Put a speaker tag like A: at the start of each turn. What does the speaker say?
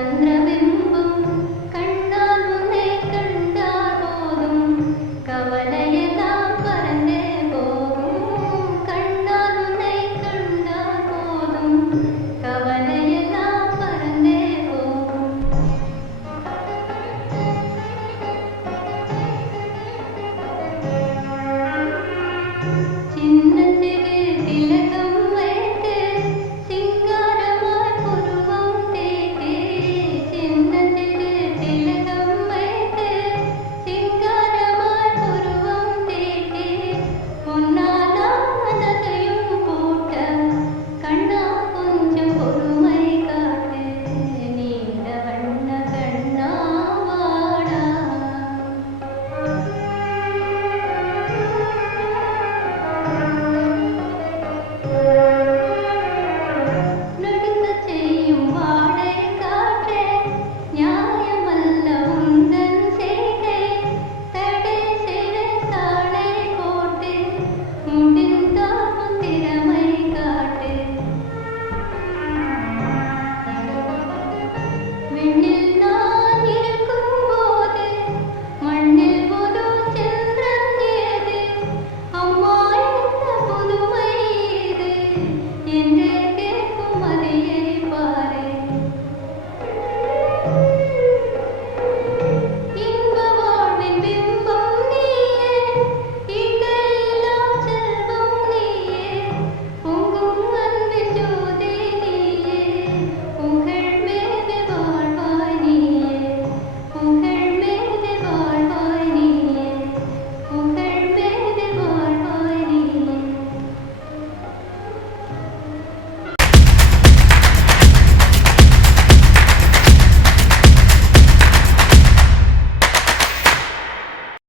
A: Alejandra. Thank you.